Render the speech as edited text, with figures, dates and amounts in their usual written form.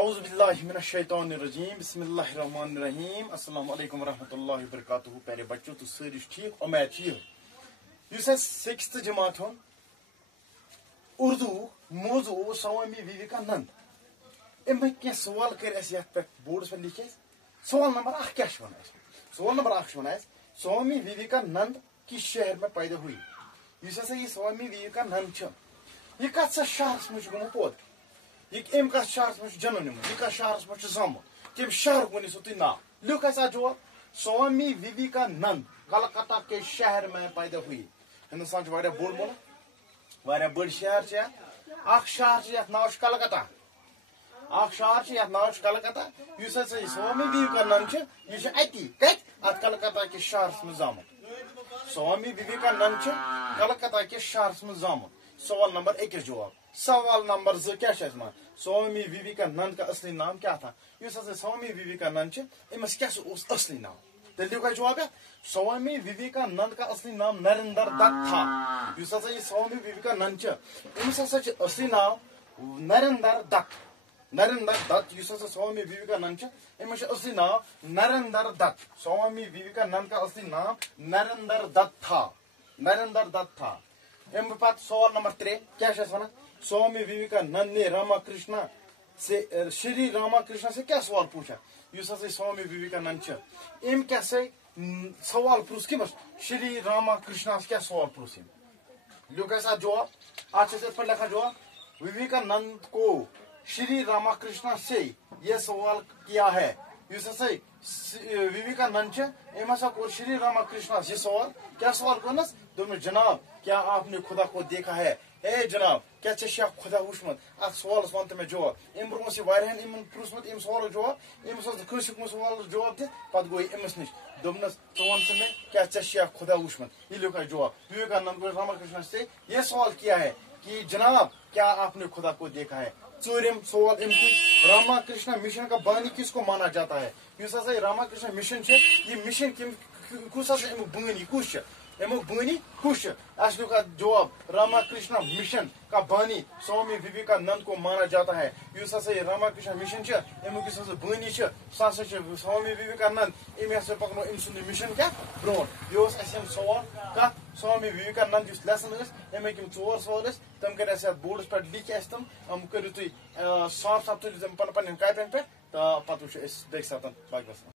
اعوذ باللہ من الشیطان الرجیم بسم اللہ الرحمن الرحیم السلام علیکم ورحمۃ اللہ وبرکاتہ. پیارے بچوں تو ساری ٹھیک امید اس 6th جماعت ہوں اردو موضوع سوامی وویکانند ام کی سوال کر پہ بورڈس پہ لکھ سوال نمبر 1 کیا سوال نمبر 1 سوامی وویکانند کس شہر میں پیدا ہوئی. یہ سوامی وویکانند یہ کت سا شہرس مجھ گومت پود یہ ام کت شہرس مجھ جنم نمت یہ کت شہرس مجھ زامت تم شہر ونی سو تھی نا لکھ ایسا جواب سوامی وویکانند کلکتہ کے شہر میں پیدا ہوئی. ہندوستان بڑا بوڑ ملک واریاہ بڑ شہر اخ شہر یت ناو کلکتہ اخ شہر یت ناو کلکتہ اس سوامی وویکانند یہ اتی کت ات کلکتہ کے شہرس میں زامت. سوامی وویکانند کلکتہ کے شہرس میں زامت. سوال نمبر 1 جواب. سوال نمبر 2 کیا سوامی وویکانند کا اصلی نام کیا تھا. اس سوامی وویکانند امس کیا اصلی نام تیل دے جواب سوامی وویکانند کا اصلی نام نریندر دت تھا. اس سوامی وویکانند امس اصلی نام نریندر دت اس سوامی وویکانند امس اصلی نام نریندر دت. سوامی وویکانند کا اصلی نام نریندر دت تھا. ام پت سوال نمبر 3 کیا سوامی وویکانند نے راما کرشنا سے شری راما کرشنا سے کیا سوال پوچھا. اس سوامی وویکانند ام کیا سوال پروس کمس شری راما کرشنا سے کیا سوال پروس لکھ ایسا جواب آج پہ لکھا جواب وویکانند کو شری راما کرشنا سے یہ سوال کیا ہے. اس وویکانند ام ہسا کور شری راما کرشنا یہ سوال کیا سوال کرنس دن جناب کیا آپ نے خدا کو دیکھا ہے. اے جناب کیا ژے خدا وچھمت ات سوالس ون تو مے جواب. ام برونس واریاہن پرژھمت ام سوال جواب امس کھنس سوال جواب دت پتہ گوئی امس نش دوپنس ژٕ ون سا مے کیا ژے خدا وچھمت. یہ لکھا جواب وویکانند کو راما کرشنا سے یہ سوال کیا ہے کہ جناب کیا آپ نے خدا کو دیکھا ہے. ژوٗرِم سوال امکُے راما کرشنا مشن کا بانی کس کو مانا جاتا ہے. اس راما کرشنا مشن یہ مشن کس امیک بانی کس امیک بانی کس اس لکھا جواب راما کرشنا مشن کا بانی سوامی وویکانند کو مانا جاتا ہے. اس راما کرشنا مشن امیک اس بانی سہ سوامی وویکانند ام ہسا پکنو ام سند مشن کیا برو. یہ سوال کت سوامی وویکانند اس لیسن امیک 4 سوال تم کر بورڈس پہ لکھ تم کرو تھی صاف صاف تھی تم پن کاپین پہ تو پتہ وچھو بیٚکہِ ساتہٕ باقی وسلام.